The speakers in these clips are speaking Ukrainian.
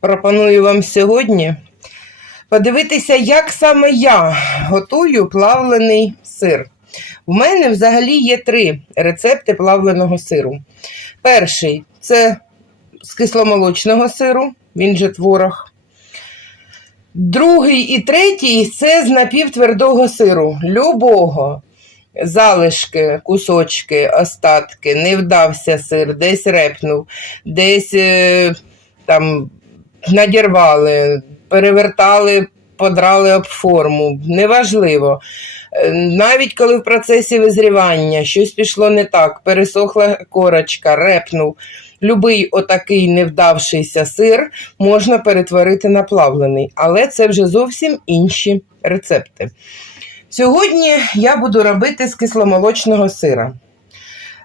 Пропоную вам сьогодні подивитися, як саме я готую плавлений сир. У мене взагалі є три рецепти плавленого сиру. Перший це з кисломолочного сиру, він же творог. Другий і третій це з напівтвердого сиру. Любого. Залишки, кусочки, остатки, не вдався сир, десь репнув, десь е, там надірвали, перевертали, подрали об форму. Неважливо. Е, Навіть коли в процесі визрівання щось пішло не так, пересохла корочка, репнув. Любий отакий невдавшийся сир можна перетворити на плавлений, але це вже зовсім інші рецепти. Сьогодні я буду робити з кисломолочного сира.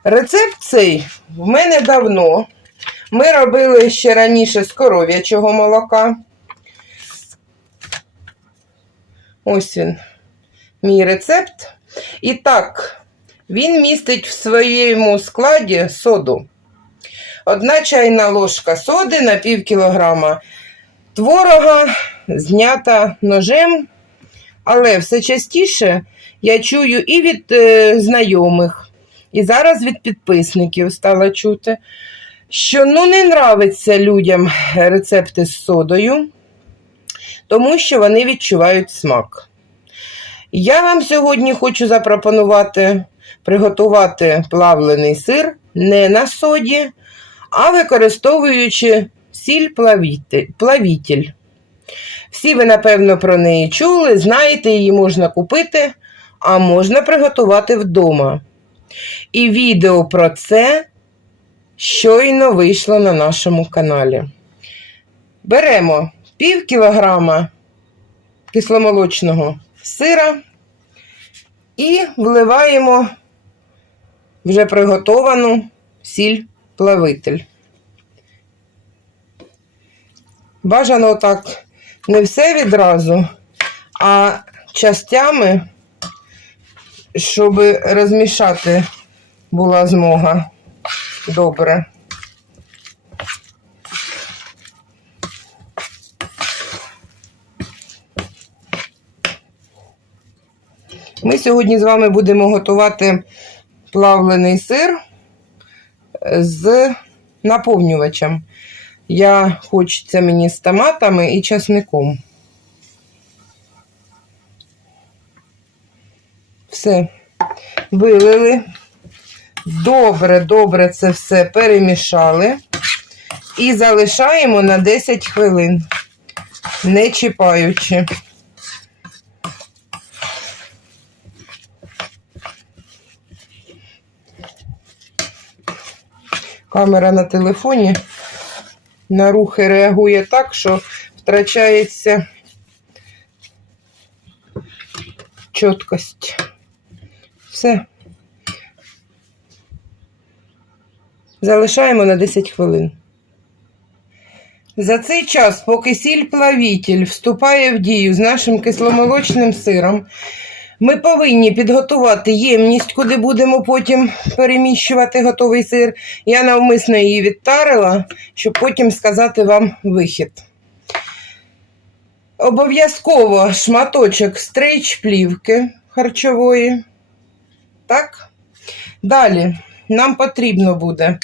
Рецепт цей в мене давно. Ми робили ще раніше з коров'ячого молока. Ось він, мій рецепт. І так, він містить в своєму складі соду. Одна чайна ложка соди на пів кілограма творога, знята ножем. Але все частіше я чую і від е, знайомих, і зараз від підписників стала чути, що ну не нравиться людям рецепти з содою, тому що вони відчувають смак. Я вам сьогодні хочу запропонувати приготувати плавлений сир не на соді, а використовуючи сіль плавіте- плавітель. Всі ви, напевно, про неї чули, знаєте, її можна купити, а можна приготувати вдома. І відео про це щойно вийшло на нашому каналі. Беремо пів кілограма кисломолочного сира і вливаємо вже приготовану сіль плавитель. Бажано так не все відразу, а частями, щоб розмішати була змога добре. Ми сьогодні з вами будемо готувати плавлений сир з наповнювачем. Я хочеться мені з томатами і часником. Все. Вилили. Добре, добре це все перемішали. І залишаємо на 10 хвилин, не чіпаючи. Камера на телефоні на рухи реагує так, що втрачається чіткость. Все. Залишаємо на 10 хвилин. За цей час, поки сіль плавітель вступає в дію з нашим кисломолочним сиром, ми повинні підготувати ємність, куди будемо потім переміщувати готовий сир. Я навмисно її відтарила, щоб потім сказати вам вихід. Обов'язково шматочок стрейч плівки харчової. Так? Далі нам потрібно буде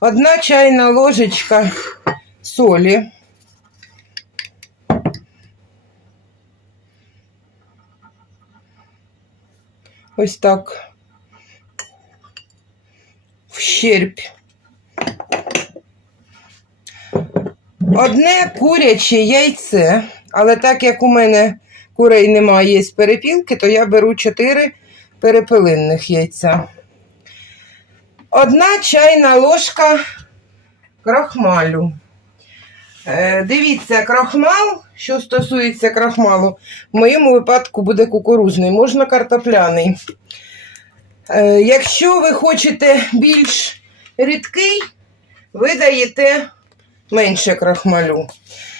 одна чайна ложечка солі. Ось так. Вщерб. Одне куряче яйце, але так як у мене курей немає, є перепілки, то я беру 4 перепелинних яйця. Одна чайна ложка крахмалю. Е, дивіться, крахмал, що стосується крахмалу, в моєму випадку буде кукурузний, можна картопляний. Е, якщо ви хочете більш рідкий, ви даєте менше крахмалю.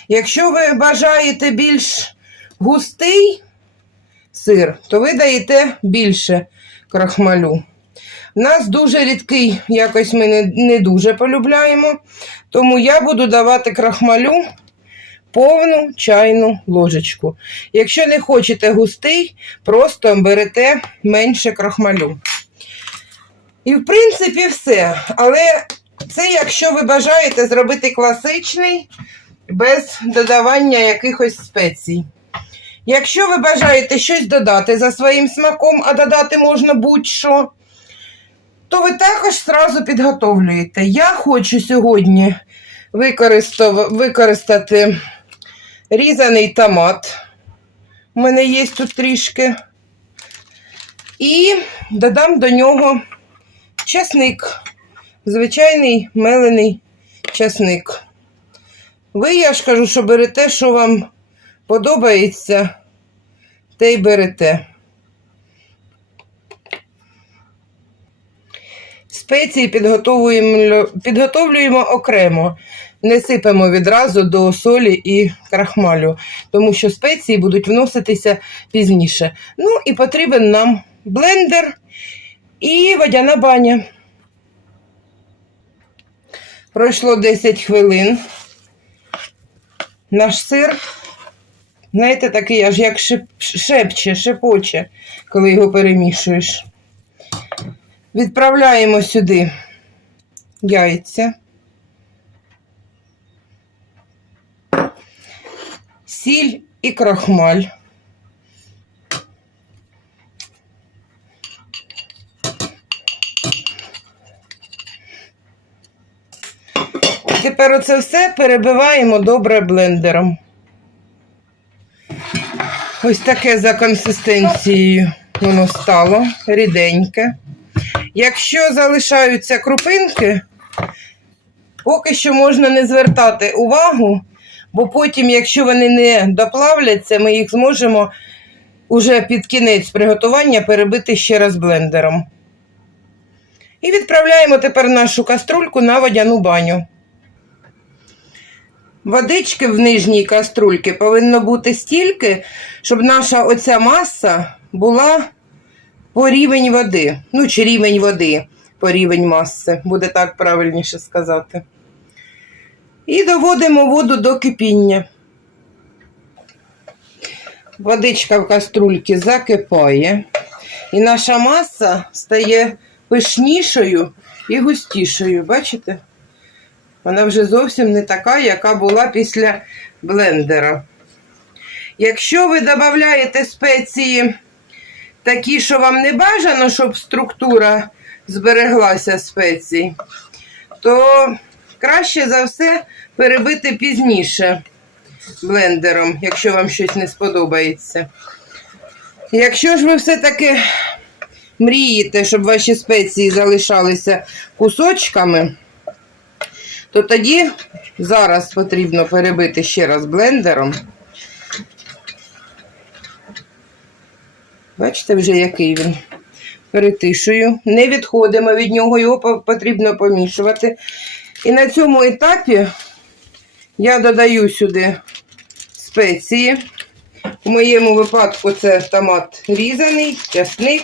Якщо ви бажаєте більш густий сир, то ви даєте більше крахмалю. У нас дуже рідкий, якось ми не, не дуже полюбляємо, тому я буду давати крахмалю повну чайну ложечку. Якщо не хочете густий, просто берете менше крахмалю. І, в принципі, все. Але це якщо ви бажаєте зробити класичний без додавання якихось спецій. Якщо ви бажаєте щось додати за своїм смаком, а додати можна будь-що, то ви також зразу підготовлюєте. Я хочу сьогодні використати різаний томат. У мене є тут трішки. І додам до нього часник. Звичайний мелений часник. Ви, я ж кажу, що берете, що вам подобається, те й берете. Спеції підготовуємо, підготовлюємо окремо. Не сипемо відразу до солі і крахмалю, тому що спеції будуть вноситися пізніше. Ну і потрібен нам блендер і водяна баня. Пройшло 10 хвилин. Наш сир, знаєте, такий аж як шеп, шепче, шепоче, коли його перемішуєш. Відправляємо сюди яйця. Сіль і крахмаль. Тепер оце все перебиваємо добре блендером. Ось таке за консистенцією воно стало ріденьке. Якщо залишаються крупинки, поки що можна не звертати увагу, бо потім, якщо вони не доплавляться, ми їх зможемо уже під кінець приготування перебити ще раз блендером. І відправляємо тепер нашу каструльку на водяну баню. Водички в нижній каструльці повинно бути стільки, щоб наша оця маса була по рівень води. Ну, чи рівень води по рівень маси, буде так правильніше сказати. І доводимо воду до кипіння. Водичка в каструльці закипає, і наша маса стає пишнішою і густішою. Бачите? Вона вже зовсім не така, яка була після блендера. Якщо ви додаєте спеції такі, що вам не бажано, щоб структура збереглася спецій, то краще за все перебити пізніше блендером, якщо вам щось не сподобається. Якщо ж ви все-таки мрієте, щоб ваші спеції залишалися кусочками, то тоді зараз потрібно перебити ще раз блендером. Бачите, вже який він. Перетишую. Не відходимо від нього, його потрібно помішувати. І на цьому етапі я додаю сюди спеції. У моєму випадку це томат різаний, часник.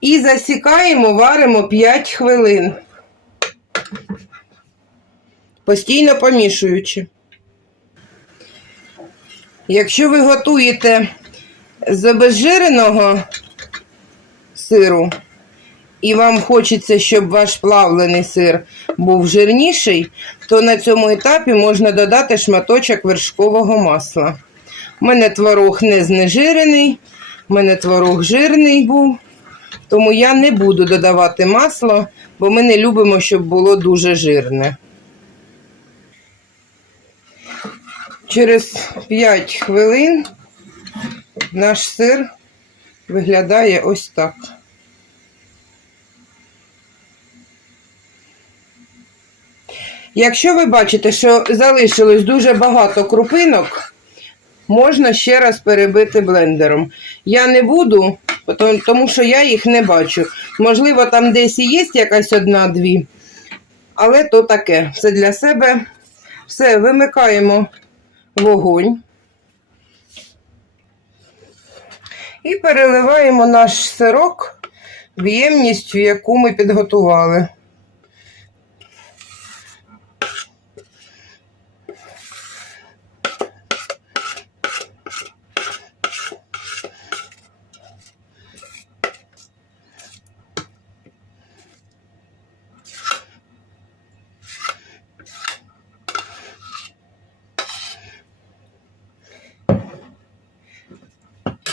І засікаємо, варимо 5 хвилин. Постійно помішуючи. Якщо ви готуєте з обезжиреного сиру, і вам хочеться, щоб ваш плавлений сир був жирніший, то на цьому етапі можна додати шматочок вершкового масла. У мене творог не знежирений, у мене творог жирний був, тому я не буду додавати масло, бо ми не любимо, щоб було дуже жирне. Через 5 хвилин наш сир виглядає ось так. Якщо ви бачите, що залишилось дуже багато крупинок, можна ще раз перебити блендером. Я не буду, тому- що я їх не бачу. Можливо, там десь і є якась одна-дві, але то таке. Це для себе Все, вимикаємо вогонь. І переливаємо наш сирок в ємність, яку ми підготували.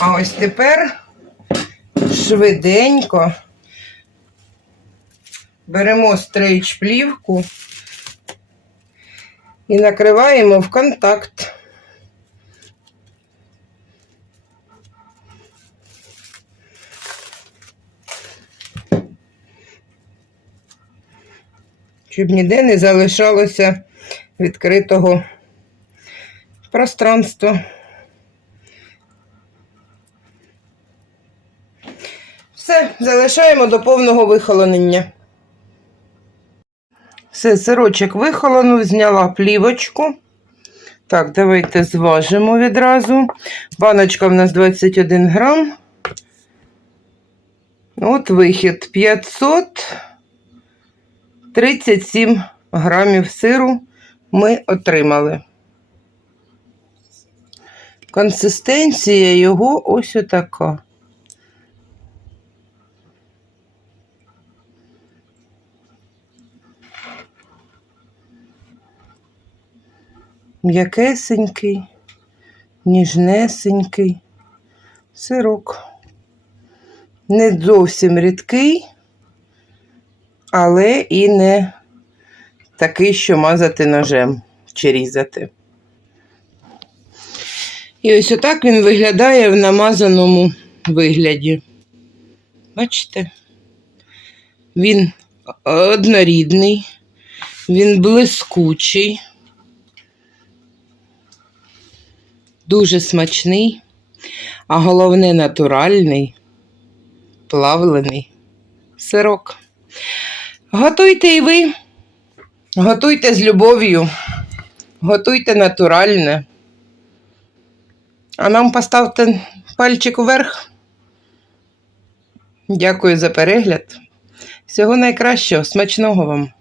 А ось тепер швиденько беремо стрейч плівку і накриваємо в контакт. Щоб ніде не залишалося відкритого пространства. Залишаємо до повного вихолонення. Все, сирочок вихолонув, зняла плівочку. Так, давайте зважимо відразу. Баночка в нас 21 грам. От вихід 537 грамів сиру ми отримали. Консистенція його ось отака. М'якесенький, ніжнесенький сирок. Не зовсім рідкий, але і не такий, що мазати ножем чи різати. І ось отак він виглядає в намазаному вигляді. Бачите? Він однорідний, він блискучий. Дуже смачний, а головне натуральний, плавлений сирок. Готуйте і ви, готуйте з любов'ю, готуйте натуральне. А нам поставте пальчик вверх. Дякую за перегляд. Всього найкращого, смачного вам!